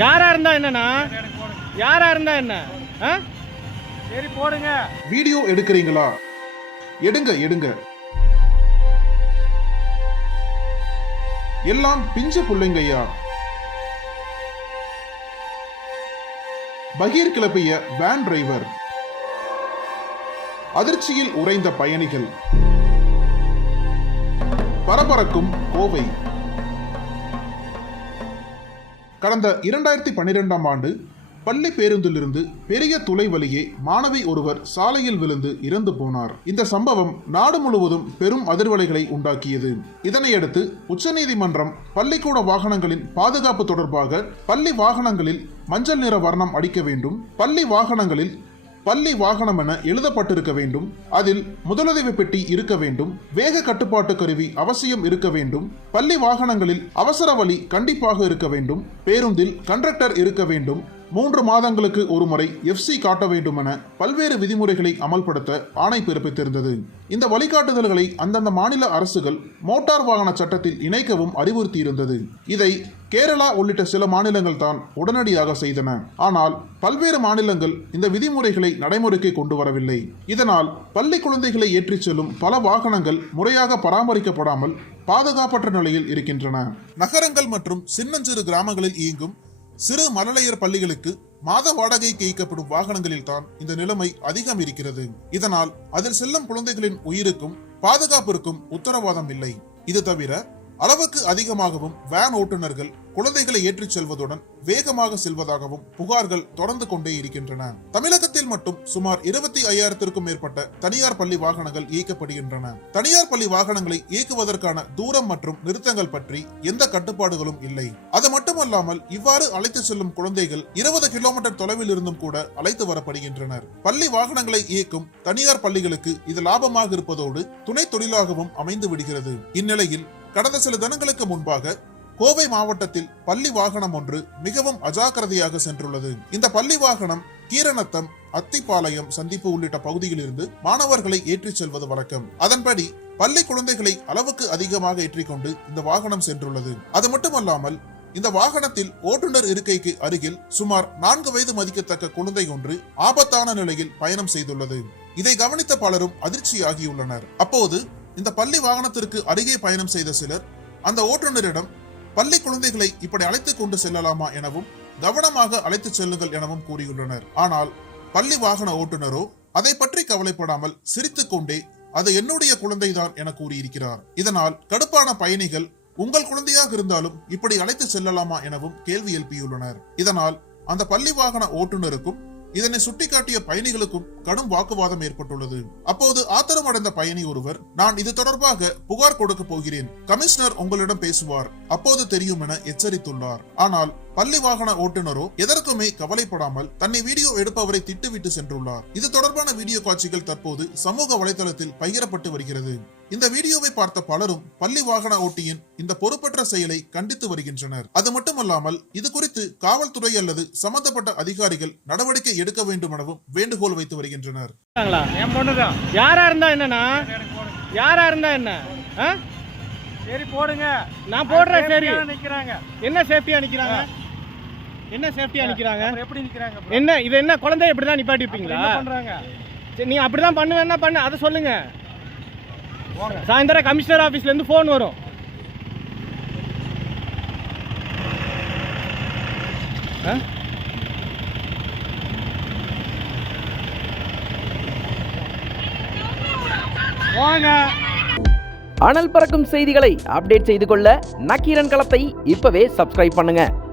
யாரா இருந்தா என்னண்ணா? யாரா இருந்தா என்ன? சரி போடுங்க. வீடியோ எடுக்கிறீங்களா? எடுங்க எடுங்க. எல்லாம் பிஞ்சு பிள்ளைங்கய்யா. பகீர் கிளப்பிய வேன் டிரைவர், அதிர்ச்சியில் உறைந்த பயணிகள், பரபரக்கும் கோவை. கடந்த 2012ஆம் ஆண்டு பள்ளி பேருந்திலிருந்து பெரிய துளை வழியே மாணவி ஒருவர் சாலையில் விழுந்து இறந்து போனார். இந்த சம்பவம் நாடு முழுவதும் பெரும் அதிர்வலைகளை உண்டாக்கியது. இதனையடுத்து உச்சநீதிமன்றம் பள்ளிக்கூட வாகனங்களின் பாதுகாப்பு தொடர்பாக பள்ளி வாகனங்களில் மஞ்சள் நிற வர்ணம் அடிக்க வேண்டும், பள்ளி வாகனம் என எழுதப்பட்டிருக்க வேண்டும், அதில் முதலுதவி பெட்டி இருக்க வேண்டும், வேக கட்டுப்பாட்டு கருவி அவசியம் இருக்க வேண்டும், பள்ளி வாகனங்களில் அவசர வழி கண்டிப்பாக இருக்க வேண்டும், பேருந்தில் கண்டக்டர் இருக்க வேண்டும், 3 மாதங்களுக்கு ஒருமுறை FC காட்ட வேண்டும் என பல்வேறு விதிமுறைகளை அமல்படுத்த ஆணை பிறப்பித்திருந்தது. இந்த வழிகாட்டுதல்களை அந்தந்த மாநில அரசுகள் மோட்டார் வாகன சட்டத்தில் இணைக்கவும் அறிவுறுத்தியிருந்தது. இதை கேரளா உள்ளிட்ட சில மாநிலங்கள் தான் உடனடியாக செய்தன. ஆனால் பல்வேறு மாநிலங்கள் இந்த விதிமுறைகளை நடைமுறைக்கு கொண்டு வரவில்லை. இதனால் பள்ளி குழந்தைகளை ஏற்றிச் செல்லும் பல வாகனங்கள் முறையாக பராமரிக்கப்படாமல் பாதுகாப்பற்ற நிலையில் இருக்கின்றன. நகரங்கள் மற்றும் சின்னஞ்சிறு கிராமங்களில் இயங்கும் சிறு மழலையர் பள்ளிகளுக்கு மாத வாடகைக்கு இயக்கப்படும் வாகனங்களில் தான் இந்த நிலைமை அதிகம் இருக்கிறது. இதனால் அதில் செல்லும் குழந்தைகளின் உயிருக்கும் பாதுகாப்பிற்கும் உத்தரவாதம் இல்லை. இது தவிர அளவுக்கு அதிகமாகவும் வேன் ஓட்டுநர்கள் குழந்தைகளை ஏற்றிச் செல்வதுடன் வேகமாக செல்வதாகவும் புகார்கள் தொடர்ந்து கொண்டே இருக்கின்றன. தமிழகத்தில் மட்டும் சுமார் 25,000க்கும் மேற்பட்ட தனியார் பள்ளி வாகனங்கள் இயக்கப்படுகின்றன. தனியார் பள்ளி வாகனங்களை இயக்குவதற்கான தூரம் மற்றும் நிறுத்தங்கள் பற்றி எந்த கட்டுப்பாடுகளும் இல்லை. அது மட்டுமல்லாமல் இவ்வாறு அழைத்து செல்லும் குழந்தைகள் 20 கிலோமீட்டர் தொலைவில் இருந்தும் கூட அழைத்து வரப்படுகின்றனர். பள்ளி வாகனங்களை இயக்கும் தனியார் பள்ளிகளுக்கு இது லாபமாக இருப்பதோடு துணை தொழிலாகவும் அமைந்து விடுகிறது. இந்நிலையில் கடந்த சில தினங்களுக்கு முன்பாக கோவை மாவட்டத்தில் பள்ளி வாகனம் ஒன்று மிகவும் அஜாக்கிரதையாக சென்றுள்ளது. இந்த பள்ளி வாகனம் கீரநத்தம், அத்திப்பாளையம் சந்திப்பு உள்ளிட்ட பகுதியில் இருந்து மாணவர்களை ஏற்றிச் செல்வது வழக்கம். அதன்படி பள்ளி குழந்தைகளை அளவுக்கு அதிகமாக ஏற்றிக்கொண்டு இந்த வாகனம் சென்றுள்ளது. அது மட்டுமல்லாமல் இந்த வாகனத்தில் ஓட்டுநர் இருக்கைக்கு அருகில் சுமார் 4 வயது மதிக்கத்தக்க குழந்தை ஒன்று ஆபத்தான நிலையில் பயணம் செய்துள்ளது. இதை கவனித்த பலரும் அதிர்ச்சியாகியுள்ளனர். அப்போது இந்த பள்ளி வாகனத்திற்கு அருகே பயணம் செய்த சிலர் அந்த ஓட்டுநரிடம் பள்ளி குழந்தைகளை இப்படி அழைத்துக் கொண்டு செல்லலாமா எனவும் கவனமாக அழைத்துச் செல்லுங்கள் எனவும் கூறியுள்ளனர். ஆனால் பள்ளி வாகன ஓட்டுநரோ அதை பற்றி கவலைப்படாமல் சிரித்துக் கொண்டே அது என்னுடைய குழந்தைதான் என கூறியிருக்கிறார். இதனால் கடுப்பான பயணிகள் உங்கள் குழந்தையாக இருந்தாலும் இப்படி அழைத்து செல்லலாமா எனவும் கேள்வி எழுப்பியுள்ளனர். இதனால் அந்த பள்ளி வாகன ஓட்டுநருக்கும் இதனை சுட்டிக்காட்டிய பயணிகளுக்கும் கடும் வாக்குவாதம் ஏற்பட்டுள்ளது. அப்போது ஆத்திரமடைந்த பயணி ஒருவர், நான் இது தொடர்பாக புகார் கொடுக்க போகிறேன், கமிஷனர் உங்களிடம் பேசுவார், அப்போது தெரியும் என எச்சரித்துள்ளார். ஆனால் பள்ளி வாகன ஓட்டுநரோ எதற்குமே கவலைப்படாமல் தன்னை வீடியோ எடுப்பவரை திட்டுவிட்டு சென்றுள்ளார். இது தொடர்பான வீடியோ காட்சிகள் தற்போது சமூக வலைதளத்தில் பகிரப்பட்டு வருகிறது. இந்த வீடியோவை பார்த்த பலரும் பள்ளி வாகன ஓட்டியின் இந்த பொறுப்பற்ற செயலை கண்டித்து வருகின்றனர். அது மட்டுமல்லாமல் இது குறித்து காவல்துறை அல்லது சம்பந்தப்பட்ட அதிகாரிகள் நடவடிக்கை எடுக்க வேண்டும் எனவும் வேண்டுகோள் வைத்து வருகின்றனர். யாரா இருந்தா என்னன்னா? யாரா இருந்தா என்ன? சரி போடுங்க. நான் போடுறேன். சரி நிக்கிறாங்க. என்ன சேஃப்டியா நிக்கிறாங்க? என்ன சேஃப்டியா நிக்கிறாங்க? எப்படி நிக்கிறாங்க? என்ன இது என்ன குழந்தைய இப்படிதான் நிப்பாட்டி வைப்பீங்களா? பண்றாங்க. சரி நீங்க அப்படிதான் பண்ணுவேன்னா பண்ணு, அதை சொல்லுங்க. சாயந்தரம் கமிஷனர் ஆபீஸ்ல இருந்து போன் வரும். அனல் பறக்கும் செய்திகளை அப்டேட் செய்து கொள்ள நக்கீரன் களத்தை இப்பவே சப்ஸ்கிரைப் பண்ணுங்க.